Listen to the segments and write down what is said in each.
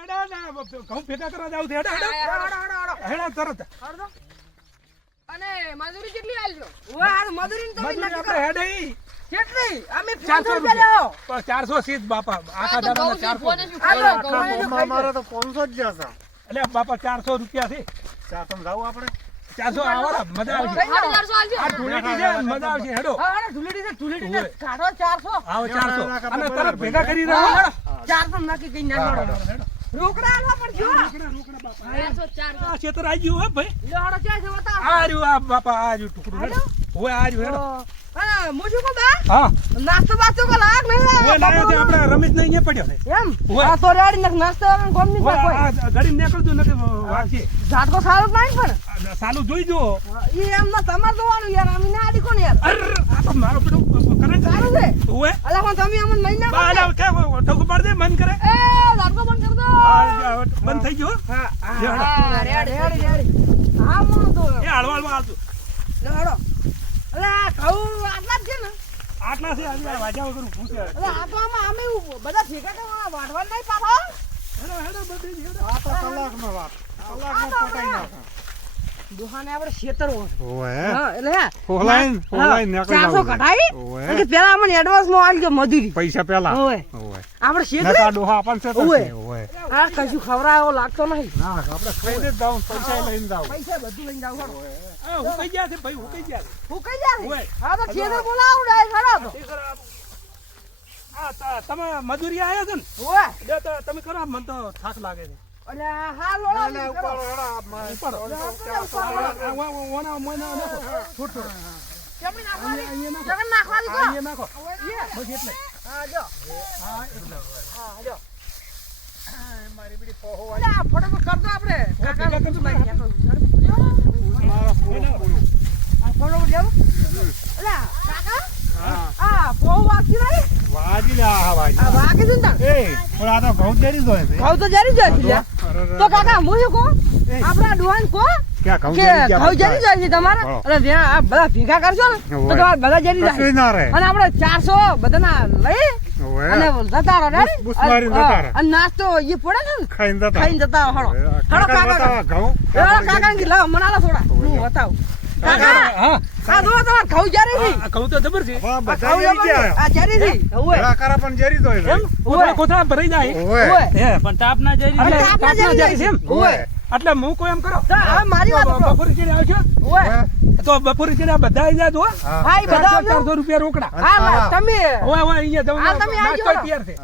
ઘઉં ભેગા કરવા જાવ છે હેડો તરત અને મજૂરી કેટલી આલજો મજૂરી તો આપણે હેડે કેટલી અમે 400 રૂપિયા 400 સીધ બાપા આખા દાડાના 400 અમારે તો 500 જ જશે એટલે બાપા 400 રૂપિયા છે 400 જાવ આપણે 400 આવરા મજા આવશે આ ધૂળેટી છે મજા આવશે હેડો ધૂળેટી છે કાઢો 400 આવો 400 અને તરત ભેગા કરી રહ્યો 400 નાખી કઈ ના રોકડા આલવા પડજો રોકડા બાપા આ ખેતર આવી ગયું હે ભાઈ લેડો ક્યાં છે બતા આ રહ્યું આ બાપા આ રહ્યું ટુકડું હેડો ઓય આ રહ્યું હેડો હા મુજુ કો બા હા નાસ્તો બાસ્તો કો લાગ નહીં ઓય લાયો છે આપણે રમેશ ને અહીંયા પડ્યો છે એમ આ તો રેડી નાસ્તો કોમ ની કોઈ આ ગાડી નીકળતું નથી વાંચી ઝાટકો સારો નહીં પણ સાલું જોઈ જો ઈ એમ ના તમાર જોવાનું યાર અમે ના આડી કોણ યાર આ તો મારો પેલો કરંટ સારું છે ઓય અલા પણ તમે અમને નહીં ના બાલા કે ઠોક પાડ દે મન કરે એ ઝાટકો બંધ કર દો બંધ થઈ ગયો હા રેડી હા મોનો તો એ હળવાળમાં આવતું લેડો અલા કહું આટલા જ છે ને આટલા છે આજે વાજા વગર પૂછે અલા આ તો આમાં અમે બધા ભેગા કરવા વાઢવા નહીં પાછો હેડો હેડો બધી હેડો આ તો કલાકનો વાત કલાકમાં પટાઈ નાખો દુહાને આપણે ખેતર હોય ઓય હા એટલે હોલાઈન નીકળી 400 કઢાઈ ઓય અને પેલા અમને એડવાન્સ માં આલજો મજૂરી પૈસા પેલા ઓય ઓય આપણે ખેતર નકા ડોહા આપણ છે તો ઓય. ઓય આ કશું ખવરાયો લાગતો નહીં ના આપણે ખાઈને જ જાવ પૈસા લઈને જાવ પૈસા બધું લઈને જાવ ખરો હું કઈ ગયા છે ભાઈ હું કઈ ગયા છે હું કઈ જા ઓય. હા તો ખેતર બોલાવું ડાય ખરો તો આ તમે મજૂરી આયા છો ને ઓય લે તો તમે કરો મને તો થાક લાગે છે અલે હા લોડા ના ઉપર ઓના મોના નાખો છોટ છોટ કેમની નાખવાની અહીંયા જગન નાખવાની કો અહીંયા નાખો ઓય બસ એટલે હા જો હા એટલે હા જો મારી બીડી પોહો અલે આ ફટાફટ કર દો આપણે કાકા ભેગા કશું કરજો. નહીં કહેતો મારા પૂરો આ ફટાફટ જાવ અલે કાકા આ બહુ વાગી રહી વાજી લે આ વાજી આ વાગી છે ને એ પણ આ તો ઘઉં જેરી જોય છે ઘઉં તો જરી જાય છે લ્યા. તો કાકા હું શું કહું આપણા ડોહાન કહો ક્યાં ઘઉં કે ઘઉં જરી જાય છે તમારે બરાબર. અને ત્યાં આ બધા ભેગા કરશો ને તો હોય. તમારે બધા જરી કશું જાય ના રહે અને આપણે 400 બધાના લઈ ઓય અને જતા રહો રેડી? બુસ મારીને જતા રહો. અને નાસ્તો એ પડે ને ખાઈને જતા ખાઈને જતા રહો હળો હળો કાકા કાકા બતાવો ઘઉં કાકા ને લાવો મને આલો થોડા હું બતાવું કાકા હા આ જો તમારે ઘઉં જરી છે આ કહું તો જબર છે વાહ આ બધા ઘઉં જેરી ગયા આ જરી છે ઓય કલાકારા પણ જેરી જોય છે કોથળા કોથળા ભરાઈ જાય ઓય ઓય હે પણ તાપના જઈ અને તાપના જરી જાય છે ઓય એટલે હું કોઈ એમ કરો તો હવે મારી વાત સાંભળો. બપોરે ચીડે આવજો ઓય તો બપોરે ચીડે બધા આવી જાય તો હા ઈ બધા આવજો. 400 રૂપિયા રોકડા હા લા, તમે ઓય ઓય અહીંયા હા, તમે જવાનું આવજો. નાસ્તો તૈયાર છે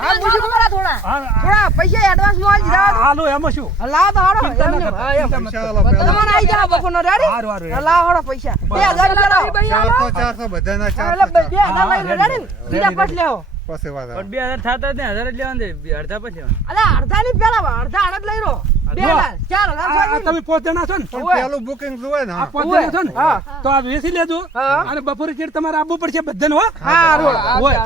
હા મુજી તમારા થોડા થોડા પૈસા એડવાન્સ માં આલી દીધા હાલો એમાં શું લાવ તો હારો ચિંતા એમ ના ને. કરતા, હા, એમ. ચિંતા મત પૈસા કરો. આલો પેલા. તમારે આવી જાવ બપોરનો રેડી હારું, હારું, હા, લાવ હારો પૈસા 2000 રૂપિયા લાવો. 400 બધાના એટલે 400 2000 લઈને રેડી ને? બીજા પછી લેવો પછી વાત આવે. 2000 થતા જ ને 1000 જ લેવાનું છે અડધા પછી લેવાનું. અલે અડધા ની પેલા અડધા અડધ લઈ રહો 2000 4000 તમે 5 જણા છો ને પણ ઓય. પેલું બુકિંગ જોવે ને આ 5 ઓય. જણા છો ને હા. તો આ વેચી લેજો હા. અને બપોરે ચીડ તમારે આવવું પડશે બધાને હો હા રોડ ઓય.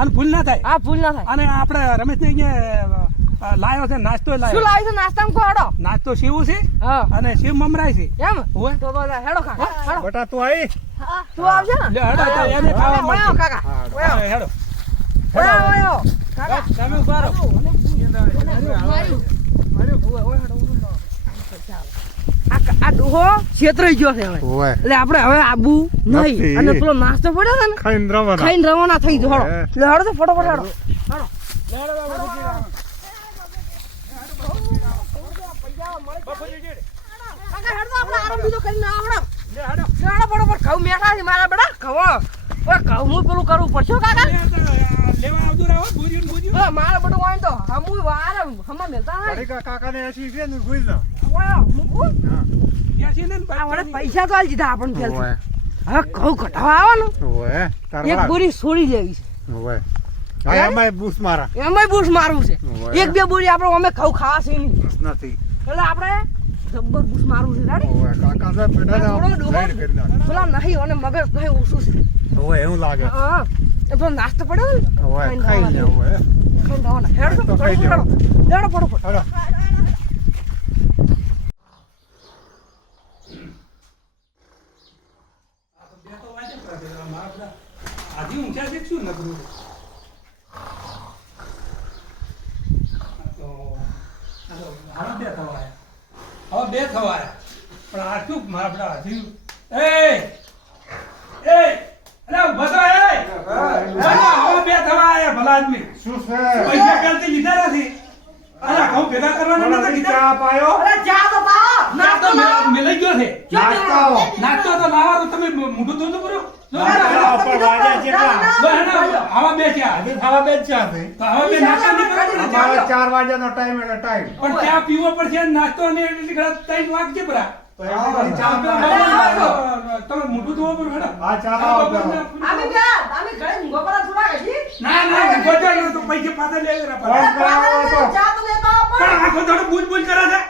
અને ભૂલ ના થાય હા ભૂલ ના થાય અને આપણે રમેશ ને અહીંયા લાયો છે નાસ્તો શું લાયો લાવી છે નાસ્તામાં કો હેડો નાસ્તો શિવ છે હા અને શિવ મમરાય છે એમ ઓય. તો હેડો કાકા હેડો બટા તું આવી તું આવજે ને લે હેડો તો એને ખાવા ઓયો મળશે કાકા ઓયો હા, હેડો ઓયો કાકા તમે ઉભા રહો. આ ડોહો છેતરાઈ ગયો છે હવે ઓય એટલે આપણે હવે આબુ નહીં નથી. અને પેલો નાસ્તો પડ્યો છે ને ખાઈને રવાના ખાઈને રવાના થઈ ગયો હે. હેડો લે હેડો તો ફટાફટ હેડો કાકા હેડો તો આપણે આરામ બીજો કરીને આવડો લે હેડો લે હેડો ફટાફટ ઘઉં મેઠા છે મારા બેટા ઘઉં ઓય ઘઉં હું પેલું કરવું પડશે હો કાકા લેવા આવતું રહો ભૂર્યું ને ભૂર્યું ઓય મારા બેટું હોય તો હમું વારે હમા મેલતા નહીં અરે કાકાને એસી છે ને ગુઈ જા ઓય મૂકું ત્યાં છે ને આ વડે પૈસા તો આલી દીધા આપણને પેલથી. ઓય હવે ઘઉં કઢાવા આવે ને ઓય એક તારવા બોરી છોડી લેવી છે ઓય આ એમાંય બૂસ મારા એમાંય બૂસ મારવું છે ઓય. એક બે બોરી આપણે અમે ઘઉં ખાવા છે નહીં નથી એટલે આપણે જબ્બર બૂસ મારવું છે રેડી ઓય કાકા સાહેબ બેટા થોડો ડોહો. રાઈડ કરી નાખ પેલા નહીં અને મગજ નહીં ઓછું છે ઓય એવું લાગે હા એ પેલો નાસ્તો પડ્યો ને ઓય ખાઈને ખાઈ લે જવાના. ઓય ખાઈને જવાના. હેડો તો ખાઈ હેડો લેવું. હેડો ફટાફટ. હેડો આજે ઊંચા છે શું નકરું તો હાલો બે થવા આયા. હવે બે થવા આયા. પણ આ શું મારા પેલા હજી અરે ઉભા થા હવે બે થવા આયા ભલા આદમી. શું છે પૈસા પેલથી લીધા નથી. અરે ઘઉં ભેગા કરવાના નતા કીધા. ચા પાયો અરે ચા તો પાવો. નાસ્તો મેલાઈ ગયો છે. નાસ્તો નાસ્તો તો લાવવાનું તમે મોઢું ધોતું કરો. નાસ્તા ઉપર વાગ્યા કેટલા આવા બે થયા. હજી ખાવા બે જ ચા છે તો હવે બે નાસ્તો નહીં કરો પડે. અમારે 4 વાગ્યાનો ટાઈમ એટલે ટાઈમ પણ ચા પીવો પડશે અને નાસ્તો ને એટલી ઘણા 3 વાગજે બરા. તો એમાંથી ચા તમે મોઢું ધોવા પર હેડો. આ ચા લાવો પેલો. આમે ઘરે ઊંઘો પર થોડા હજી. ના ગોજાનો તો પૈસે પાછા લઈ લેરા પર. ફોન કરાવો તો ચા તો લેતા આવો પણ પણ. આખો દાડો બૂજ બૂજ કરે છે.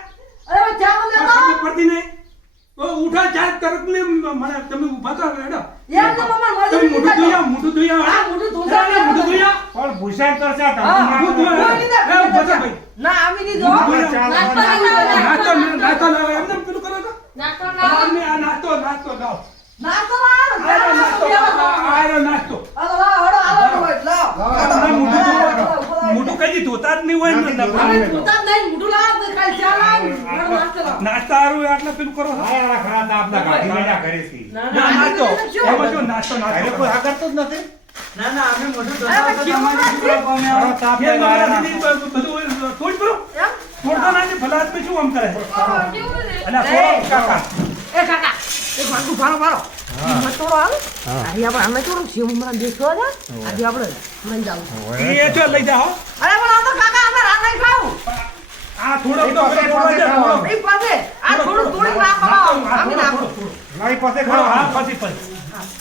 અરે ચા તો લેતા આવો. ખબર પડતી નહીં. તો ઉઠા ચા તરત ને મને તમે ઊભા તો હેડો. યાર તો મમ્મા તમે મજૂરી મોઢું દીધા. મોઢું ધોયા. હા, મોઢું ધોતા હેડો, મોઢું ધોયા. પણ ભૂષણ કરશે હા, તમે મોઢું ધોયા. કોઈ દીધા, એ ઊભા થા ચા. ભાઈ. ના આમી દીધો. મોઢું ચા ધોયા. લાવો. નાસ્તો લાવો એમને પેલું કરો તો. નાસ્તો આ લાવો. નાસ્તો લાવો. નાસ્તો લાવો. આયરો નાસ્તો. આયરો નાસ્તો. હાલો લાવો હળો હોય લાવો. મોઢું કઈ ધોતા જ નહીં હોય ને. અમે ધોતા જ નહીં, મોઢું લાવો તો કાંઈ ચા લાવો. હળો નાસ્તો લાવો. નાસ્તા હારું આટલા પેલું કરો છો. આયા ખરા તો આપના ગાડી મેળા ઘરેથી ના, નાસ્તો એમાં શું નાસ્તો ઘરે નાસ્તો કોઈ આ કરતું જ નથી ના ના અમે મોઢું અરે, ધોતા પણ હતા, તમારી કેવું દીકરો પામે આવો. તાપ બે લઈને નંબર આવ્યા. દીધી બધું થોડ કરો એમ? થોડતા ના ભલા આદમી શું આમ કરે કેવું છે? અલા થોડો કાકા એ કાકા એક વાંકું ભારો મત તોડો હાલ. આજે આપણે અમે તોડો શિવ મમરા દેખવા જા. આજે આપણે લઈ જાવ. એ જો લઈ જાઓ અરે પણ આ તો કાકા અમે રાત નહીં ખાવું. આ થોડો તો એ પાસે ખાઓ. એ પાસે આ થોડું થોડી નાખો. અમે નાખો. નાઈ પાસે હા ખાવા પછી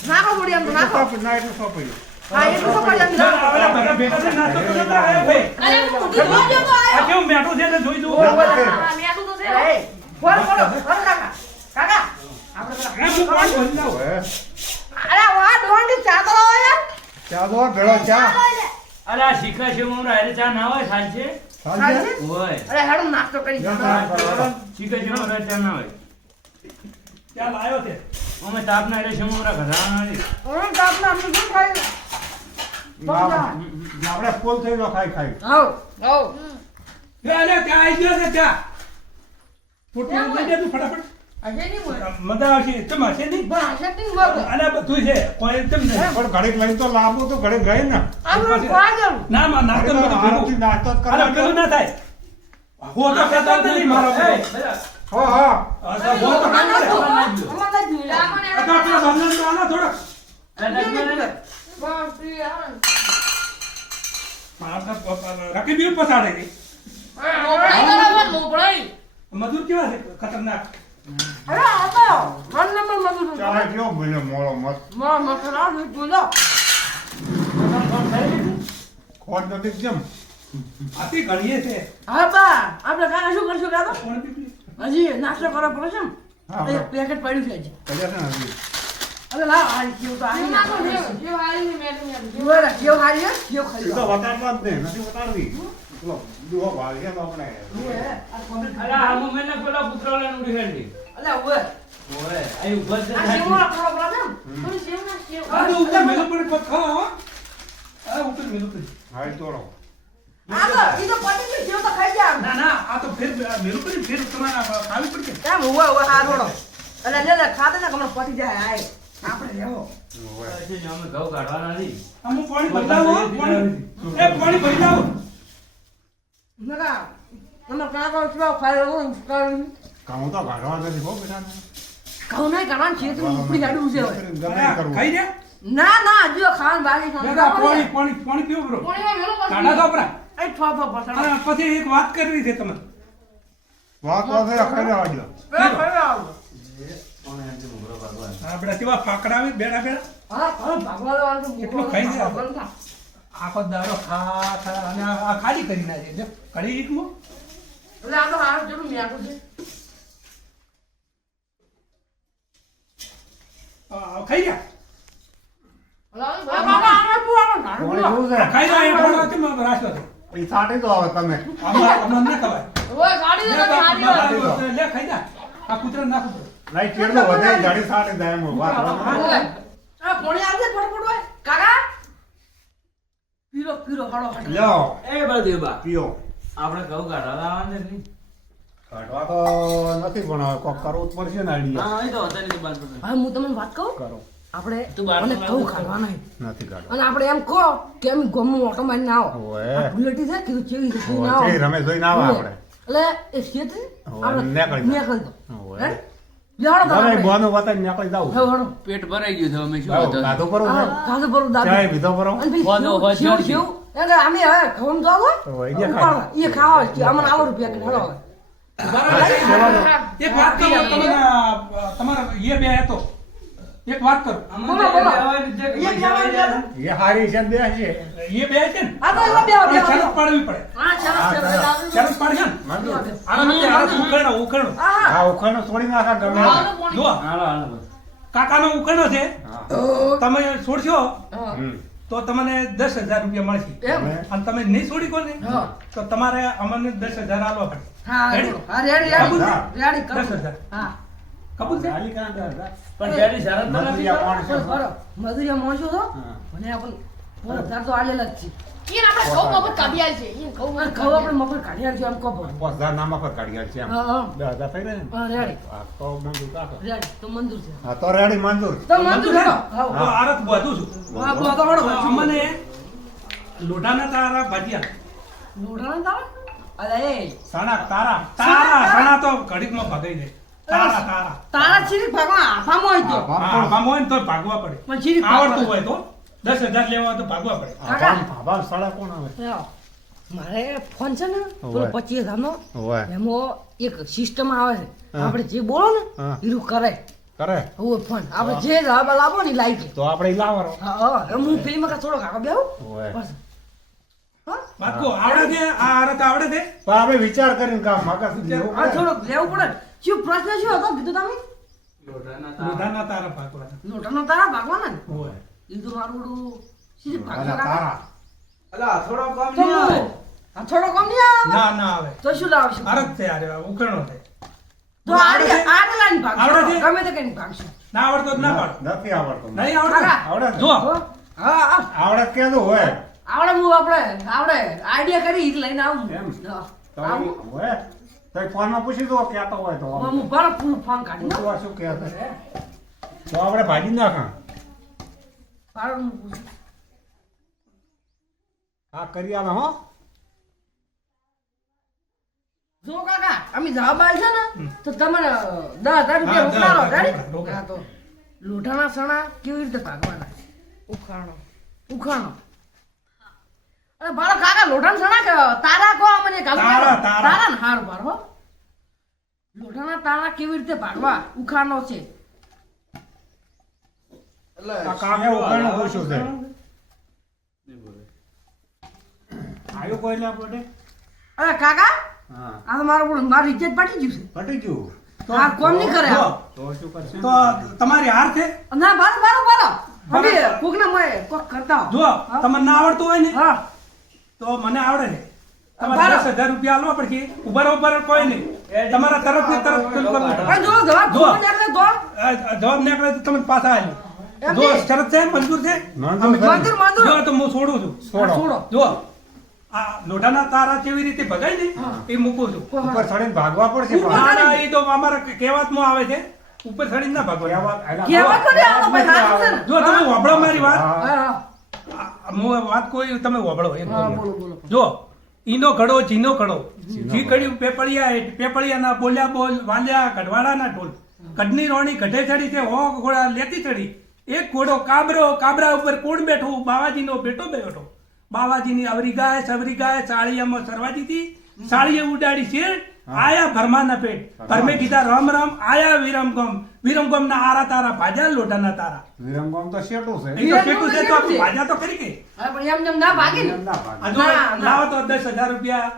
નાખો થોડી આમ તો નાખો. ના એટલું સોંપ્યું હા એટલું તો પડી ના, જાય. ઓલા બધા ભેગા થઈને નાસ્તો તો નતા આવ્યા ભાઈ. અરે હું મોઢું ધોવા ગયો તો આ આવ્યો. કેવું મેઠું છે ને જોઈ દઉં ઓય, ઓય. હા, મેઠું તો છે. એ બોલો બોલો બોલો કાકા. કાકા આપણે પેલા હું પાણી ભરી લાવું. હવે અરે વાહ ડોંડી ચા તો લાવો યાર. ચા દો ભેળો ચા અરે આ શીખા છે મમરા હારે ચા ના હોય સાંજે સાંજે હોય અરે હેડો નાસ્તો કરી. શીખા છે મમરા ચા ના હોય ત્યાં લાયો છે અમે તાપ ના રે છે મમરા ઘરાના નથી ઓય કાપના આપણે શું ખાઈ. આપણે ફૂલ થઈ ગયો ખાઈ ખાઈ આવ આવ. એ અલે ત્યાં આવી ગયો છે ત્યાં ફૂટનું લઈ દે તું ફટાફટ આજે નહીં બોલે. મજા આવશે ચમ હશે નહીં પણ આજે નહીં બોલે. અલે બધું છે કોઈ ચમ નહીં પણ ઘડીક લઈને તો લાંબુ તો ઘડીક ગઈ ને આપણે પાગલ. ના માં નાસ્તો ને બધું આરામથી ભેગું. નાસ્તો જ અરે પેલું કરવાનો ના થાય હો તો કહેતો જ નથી મારો એ, ભાઈ. બધા. હો હો આ તો હો તો કામ કરે. અમાર તો જોઈ. લાવો ને આ તો આપણા સામને તો આના થોડોક. અરે નથી બોલે. બસ, ઈ આવે ને. રાખી બી પસાડે છે. મોકળાઈ કરાવો ને, મોકળાઈ. મજૂર કેવા છે ખતરનાક અરે આ તો વન નંબર મજૂર. ચા કેવો બોલ્યો મોળો મત માં મસલા દૂધ બોલો. ખોટ નથી કેમ આથી ઘડીએ છે હા બા આપણે કાકા શું કરશું કાકા? કોણ પીપી? હજી નાસ્તો કરવા પડે છે ને? હા, એક પેકેટ પડ્યું છે હજી. કયા છે ને હજી અરે લાવ આ કેવું તો જેવું આની નાખો, નાખો. જેવું. જેવું હારી ને મેઠું મેઠું. જેવું. જોવે કેવું હારી છે? કેવું ખાઈ એ તો લો. વતાડવા જ નહીં નથી વતાડવી પેલો દુહો ભાળી છે ને આપણે જોવે, આ કોમેન્ટ અરે આ મમ્મીને પેલા પુત્રાલાને ઉડી હેડી અલે ઓય ઓય આ ઉભા જ આ થાય કેવું આપણો પ્રોબ્લેમ? થોડી જેવું નાખ, જેવું. આ તો ઉપર મેલું પડે પગ ખાઓ હો. આ ઉપર મેલું પડે. હા એ તોડો આ તો ઈ તો પડી ગઈ કેવું તો ખાઈ ગયા. ના ના આ તો ફેર મેલું પડે ફેર તમારે ખાવી પડશે. કેમ ઓય ઓય આ રોડો. અલે લે લે ખાતે ને કમળ પટી જાય આય. આપણે રહેવો. છે ને અમે ઘઉં કાઢવાના નથી આ હું પાણી ભરી લાવું હો, પાણી. એ પાણી ભરી લાવું. નકા અમે કાકા કેવા ખાઈ લો કાઈ કામ તો ગાઢવા નથી હો બેટા કહું નહીં કરવાનું છે તો ઉપડી ગાડું છે હવે. ગમે અરે, કરવું ખાઈ રે ના ના જો ખાવાનું બાકી બેટા, પાણી પાણી પાણી પીવો બરો પાણીમાં મેલો પાછું. કાઢા તો આપણા. એ ઠો ઠો પસંદ અને પછી એક વાત કરવી છે તમને વાત વાત ખાઈ લેવા દો બે ખાઈ આવો. કોણ એમથી મુગરો ભગવાન આપણા કેવા ફાકડાવી બેડા બેડા હા હા ભગવાન વાળું તો એટલું ખાઈ જાય. ભગવાન થા. આખો દાડો ખા ખા અને આ ખાલી કરી નાખે છે કઢી રીતનું એટલે આ તો હારું જેટલું મીઠું છે. ખાઈ ગયા લાવો, આ બાબા આને પુરાણો નાનું કોણ પુરાણો. જોવું છે ખાઈ જાય એટલો કેમ રાખ્યો હતો એ સાટી તો આવે તમે આમાં ના ખવાય ઓય, ગાડી તો તમે હારી વાળો. લે ખાઈ જા આ કૂતરા નાખું નહીં કેટલો વધે જાડી સાટી જાય એમ વાત ઓય. આ પોણી આવજે ફટફટ હોય. કાકા પીરો પીરો હળો હળો. લ્યો એ બળદેવ બા પીઓ આપણે ઘઉં કાઢવાના આવવાના નથી કાઢવા તો નથી પણ હવે કોક કરવું જ પડશે ને આઈડિયા હા, એ તો હતા નહીં બાર પર. હવે હું તમને વાત કહું કરો આપણે તું બહાર મને તો કહું લાવ. ખાવાના નથી કાઢવા અને આપણે એમ કહો કે અમે ગમનું ઓટો મારીને આવો ઓવે. આ બુલેટી છે કીધું ચેવી રીતે ઓવે, આવો છે, રમેશ જોઈને આવો આપણે એટલે એ શેત ઓવે, આપણે નીકળી જાઓ. નીકળી જાઓ. ઓવે. હે? જાઓ તો હવે આપણે. બોનું વતન નીકળી જાવ હવે વળો. પેટ ભરાઈ ગયું છે અમે શું જાઓ, હતો? કાઢો કરો હા, કાજુ બરું દાદુ. ચાય પીધો કરો અને પછી વાંધો, શેવ- વાંધો શેવ- નથી. શેવ. એટલે અમે હવે ખાવાનું તો આવો. ઓવે, એ ખાય. ઉપાડો. એ ખાવા છે. અમને આવો રૂપિયા કે હેડો હવે. એક વાત કહું તમને, તમારા એ બે હતો એક વાત કરું અમને બોલો, બોલો. લેવાની છે કે એ પૈસા કહેવાનું લઈ જાય? છે. એ હારી છે ને બે છે એ બે છે ને આ તો એવા બે પણ બે શરત પાડવી પડે હા ચાલો હા, ચાલો ચાલો. શરત પાડશે ને મંજૂર. આના માટે આ ઉખેડો હા આ ઉખાણો તોડી નાખા ગમે આવવાનું પાણી. જો હાલો, હાલો બસ. કાકાનો ઉખેડો છે હા. તમે છોડશો હા. હમ. તો તમને 10,000 રૂપિયા મળશે એમ અને તમે નહીં છોડી કોને હા. તો તમારે અમને 10,000 આલવા પડે હા રેડી? હા રેડી કબૂલ છે? રેડી કરો 10,000 હા કબૂલ છે ગાલી કાં દે? પણ ડેડી શરત તો નથી મજૂરિયા કરો. કોણ છે? બરો મધુરિયા માણસો છો હા. મને આપણ પોતાર તો આલેલા જ છે ઈને આપણે ઘઉં મફત કાઢી આલ છે. ઈને ઘઉં અને મફત ખબર કાઢી આપણે મફત કાઢી આલજો એમ કહો પણ. 5,000 નામાં પર કાઢી આલ છે એમ. હા હા 10,000 થઈ રહ્યા ને? હા રેડી હા, તો મંજૂર કાઢો. રેડી તો મંજૂર છે હા, તો રેડી મંજૂર. તો મંજૂર છે? કરો તો હા આરત બધું છું હા બોલો તો હળો અમને લોઢાના તારા ભાજીયા લોઢાના તારા અરે એ સણા તારા તારા સણા તો ઘડીકમાં ભગાઈ જાય તારા તારા તારા ચીરી ભાગવા આફામાં હોય તો હા, હા, આમાં હોય ને તો ભાગવા પડે પણ ચીરી આવડતું હોય તો 10,000 લેવા હોય તો ભાગવા પડે આભાર સાડા કોણ આવે? મારે ફોન છે ને ઓવે. પેલો 25,000 નો ઓવે. એમાં એક સિસ્ટમ આવે છે હા. આપણે જે બોલો ને હા. એવું કરે કરે હવે ફોન આપણે જે લાવો ને લાઈક તો આપણે ઈ લાવવાનો. હા હા એમ હું ફિલ્મ કા થોડો કાકા બેહું ઓવે. બસ હા વાત કહો આવડે છે આ આરત આવડે છે પણ આપણે વિચાર કરીને કામ મગજ લેવું આ પડે. થોડો લેવું પડે શું પ્રશ્ન શું હતો કીધું તમે લોઢાના તારા. લોઢાના તારા ભાગવા લોટાનો તારા ભાગવાના ને હોય એ તો મારું બધું સીધી અને ભાગવા તારા અલા, થોડો કમ તો નહીં આવે. આ થોડો કમ નહીં આવે ના ના આવે તો શું લાવશું આરત છે યાર ઉકેણો છે તો આડે આડે લાઈન ભાગશું આવડે છે? ગમે તે કઈ ભાગશું ના આવડતો જ ના પાડ નથી આવડતું. નહીં આવડતું કાકા. આવડે ને? જો હો? હા હા આવડે જ કેદું હોય આવડે હું આપણે આવડે આઈડિયા કરી ઈ લઈને આવું એમ? હા. તો આવું ઈ હોય તો ઈ ફોનમાં પૂછી દો કહેતો હોય તો હું બરાબર પૂરું ફોન કાઢી પૂછવા શું કહે છે? તો આપણે ભાજી નાખા બરાબર હું પૂછું. આ કરી આલે હો જો કાકા અમે જવાબ આવી છે ને તો તમારે 10,000 રૂપિયા હા, રોકડાલો 10,000 રેડી રોકડા. હા તો લોઢાના સણા કેવી રીતે ભાગવાના ઉખાણો અરે બાળો કાકા લોઢાના સણા કે તારા કો મને કાલુ તારા, તારા. તારા ને હાર બાર હો લોઢાના તારા કેવી રીતે ભાગવા ઉખાણો છે આ કામે ઉખાણું પૂછ્યું છે આવ્યું કોઈ લે આપણે અરે કાકા હા આ તો મારું મારી ઇજ્જત પાટી ગયું છે પટી ગયું હા કોમ નહીં કરે જો, આ. તો શું કરશે તો તમારી હાર છે ના બારો અમે કોકના મોય કોક કરતા હો. જો હા. તમને ના આવડતું હોય ને હા તો મને આવડે છે તમારે બરાબર. 10,000 રૂપિયા આલવા પડશે ઉભા કોઈ નહીં તમારા તરફથી તરફ પેલું કરવું પડે. અરે જો જવાબ જો. ખોટો નીકળે તો જવાબ નીકળે તો તમે પાછા એમ આવ્યો જો નહીં. શરત છે મંજૂર છે મંજૂર છે. મંદિર મંદિર જો તો હું છોડું છું છોડો. છોડો જો આ લોઢાના તારા કેવી રીતે ભગાય ને એ મૂકું છું ઉપર ચડીને ભાગવા પડશે પણ. ના ના એ તો અમારા કહેવતમાં આવે છે ઉપર ચડીને ના ભાગવા કહેવત- એના કહેવત તો નહીં, આ તો ભાઈ હાચું છે ને. જો તમે વાપરો મારી વાત હા. હા હું વાત કોઈ તમે વાપરો એમ હા કહું. બોલો બોલો જો ઈનો ઘડો જીનો ઘડો જી કડ્યું પેપળિયા હેઠ, પેપળિયાના બોલ્યા બોલ વાલ્યા કઢવાડાના ઢોલ કડની રોણી ગઢે ચડી છે હો ઘોડા લેતી ચડી એક ઘોડો કાબરા ઉપર કોણ બેઠું બાવાજીનો બેટો બેઠો બાવાજીની અવરી ગાય સવરી ગાય સાળિયામાં સરવા દીધી સાળીએ ઉડાડી શેર આયા ભરમાના પેટ ભરમે કીધા રામ રામ આયા વિરમ ગમ ના આરા તારા ભાજા લોઢાના તારા વિરમગામ તો શેઠું છે એ તો કેટલું છે તો આપણે ભાજા તો કરી કે હા પણ એમ જેમ ના ભાગી ને એમ ના ભાગે. આ જો ના, ના. લાવો તો 10,000 રૂપિયા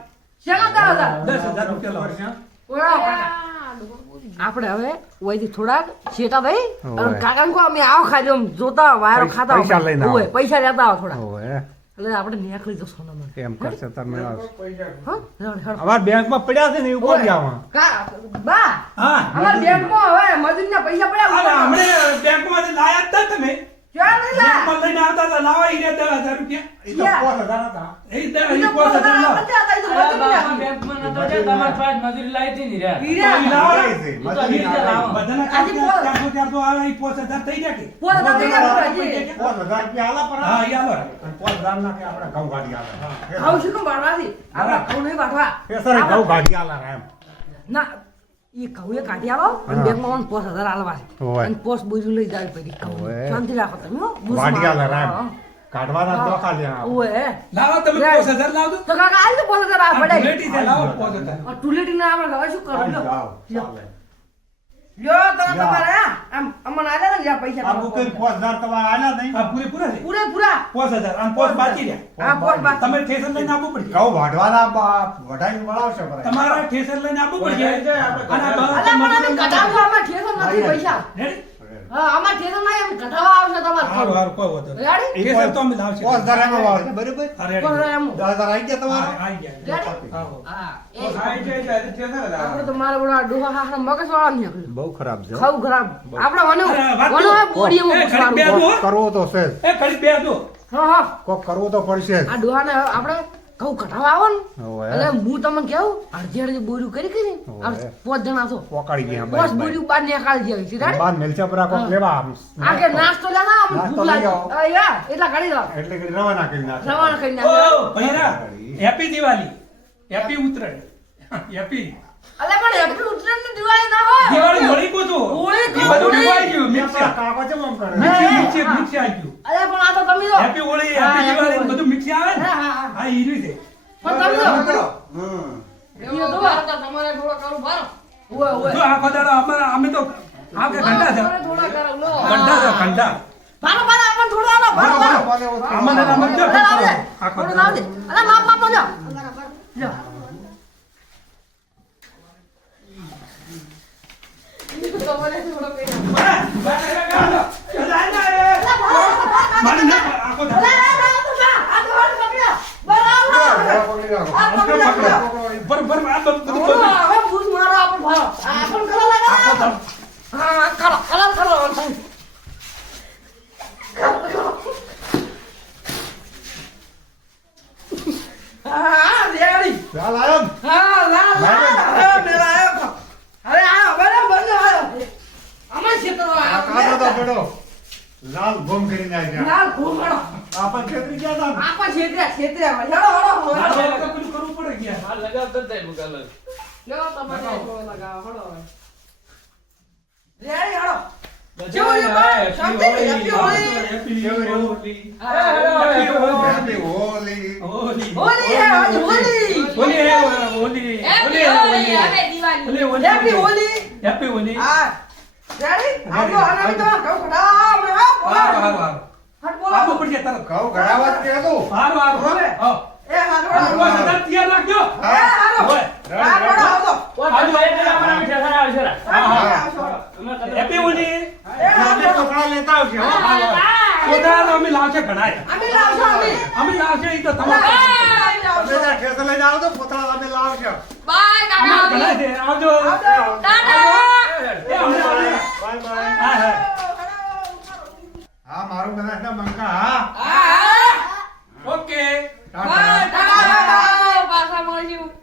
શેના તારા 10,000 રૂપિયા લાવો ઉપર છે. ઓળા કાકા આપણે હવે ઓયથી થોડાક શેટા દઈ ઓવે. અને કાકાને કહો અમે આવો ખાઈ લઉં, જોતા વાયરો ખાતા આવો. પૈસા લઈને આવો. ઓવે, પૈસા લેતા આવો થોડા ઓવે. એટલે આપણે નીકળી જશું સોનામાં એમ કરશે તમે હા હેડો, હેડો. અમારા બેંકમાં પડ્યા છે ને એવું બોલ જાવ બા હા અમારા બેંકમાં હવે મજૂરીના પૈસા પડ્યા અરે ઉતારો. હમણે બેંકમાંથી લાયા જ તા તમે ક્યાં લઈ લા બેંકમાં લઈને આવતા હતા, લાવો ઈ રે 10,000 રૂપિયા. એ તો 5,000 હતા. એ 5,000 લાવો. અલા બાપા બેંકમાં નતો જાય, તમારે પાસે મજૂરી લાવી હતી ને રે. ઈ લાવો. જાય છે. ઈ તો ઈ રીતે લાવો. બધાના આજે કામ 400 આવે, ઈ 5,000 થઈ જાય કે? 5,000 રૂપિયા આલા પર હા, ઈ આલો. અને 5,000 ના કે આપણે ઘઉં ગાડી આવે. આવું શું કેમ બાળવાથી આપણા ઘઉં નહીં બાળવા એ સર ઘઉં ગાડી આલા એમ. ના એ ઘઉં એ કાઢી આવો અને બેંકમાં 5,000 આલવા છે હોય. અને પોસ્ટ બોજુ લઈ જાય પછી ઘઉં હોય. શાંતિ રાખો તમે હો બુસ ગાડી મારો. આલા એમ. હા. કાઢવાના તો ખાલી આ. ઓય લાવો તમે 5,000 લાવજો. તો કાકા આલ તો 5,000 આ આ પડે બુલેટી છે, લાવો 5,000. આ ટુલેટી ના આપણે હવે શું કરું લ્યો જાઓ, ચાલે. લ્યો તમે લ્યો. તમારે હા આમ અમને આલ્યા ને જ્યાં પૈસા આ બુકે 5,000 તમારે આલ્યા નહીં. આ પૂરેપૂરા છે? પૂરા 5,000. આમ 5 બાકી રહ્યા. હા પોસ્ટ બાકી તમે ઠેસર લઈને આપવું પડશે. ઘઉં વાઢવાના વઢાઈને વળાવશે બરાબર. તમારા ઠેસર લઈને આપવું પડશે. અને આ અલા પણ અમે કઢાવવા આમાં ઠેસર નથી પૈસા રેડી? હા આમાં ઠેસર નહીં એમ કઢાવવા આવશે તમારે હારું, હારું, કોઈ વાંધો નહીં. રેડી ઠેસર તો અમે લાવશે. 5,000 એમાં વાળશે, બરાબર? હા, રેડી. 5,000 એમ 10,000 આવી ગયા તમારે? હા, આઈ ગયા. રેડી આવો. હા આ આપણે તો મારા બોલા ડોહા હારા મગજ વાળા નહીં બહુ ખરાબ છે. ખાવ ખરાબ આપણે વનો વાત વનો તો- બોડીમાં એ ઘુસવાનું. ખરી બે- કોક કરવો તો છે જ. એ ખાલી બે દો. હા હા કોક કરવો તો પડશે જ. આ ડોહાને આપણે ઘઉં કઢાવવા આવો ને હોવે. એટલે હું તમને કેવું અડધી અડધી બોર્યું કરી હોવે. આ 5 જણા છો પોકાડી ગયા બસ બાઈ બોર્યું બાર નીકાળી દેવી છે રેડી બાર મેલચા પર કોક હા. લેવા આમ. આ કે નાસ્તો લેવા આમ નાસ્તો ભૂખ લઈ લાગી આવો. અરે યાર એટલા કાઢી દો એટલે કે રવાના કરી નાખે. રવાના કરી ઓ, નાખો ભૈરા, happy Diwali. Happy Uttarayan. Happy અલે પણ એટલું ઉતરેણ ની દિવાળી ના હોય દિવાળી હોળી કો તો. હોળી એ કો, બધું હોળી. દિવાળી ગયું. મિક્સ પેલા કાકો ચમ આમ કરે? મિક્સી હા. મિક્સી આવી ગયું. અલે પણ આ તો તમે જો હેપી હોળી, હા, હેપી happy દિવાળી હોળી. બધું મિક્સી આવે ને? હા, હા, હા. હા, ઈ રીતે. પણ તમે જો હમ. એ તો તમારે થોડો કરું બારો ઓય જો ઓય આખો દાડો અમારા અમે તો આ કે ઘંટા છે. થોડા કરું લો ઘંટા છે, ઘંટા. બારો બારો આપણ થોડો આલો બારો બારો આમાં ને આમાં જો અલે લાવ દે આખો થોડું લાવ દે દાડો. અલે માપ માપ લો લો તમારે થોડો કઈ મારે ના, આખો દાડો. બરોબર, આ બધું બધું. આખો દાડો. ચાલ આયમ. આ કાઢો તો પડો. લાલ ગોમ કરીને આવ્યા. આપણ ખેતરી ગયા હતા ને? આ તો પેલું કરવું પડે કે યાર. આ લગાવતો જ જાય મુકાલર. કેવું છે ભાઈ? શાંતિ? Happy Holi. Happy Holi. Happy Holi. Holi. Holi હે આજે હોલી હોળી હે, હોળી. હોળી હે, હોળી. હોળી, હોળી. Happy Holi happy Holi. હા રેડી આવજો આના તો કહું ખડા અમે હા હારું, હારું, હારું. હટ બોલો આપવું પડશે તરત. ઘઉં ઘડાવા જ કહેતું. હારું, હારું. હવે. આવો. એ હાલો આ બસ અત્યારે તૈયાર રાખજો. એ હાલો હોય. હા બોલો આવજો ઓય ભાઈ પેલા અમારા મીઠા સારા આવશે રા. હા, હા. આવજો અમે કદાચ- હેપી હોળી. એ હાલો કપડા લેતા આવશે હો. પોતાના તો અમે લાવશે ઘણાય. અમે લાવજો અમે અમે લાવશે ઈ તો તમારે. અમે તમે ત્યાં ઠેસર લઈને આવો તો પોતાના તમે લાવશો. અમારે ઘણાય છે. આવજો. આવજો આવજો.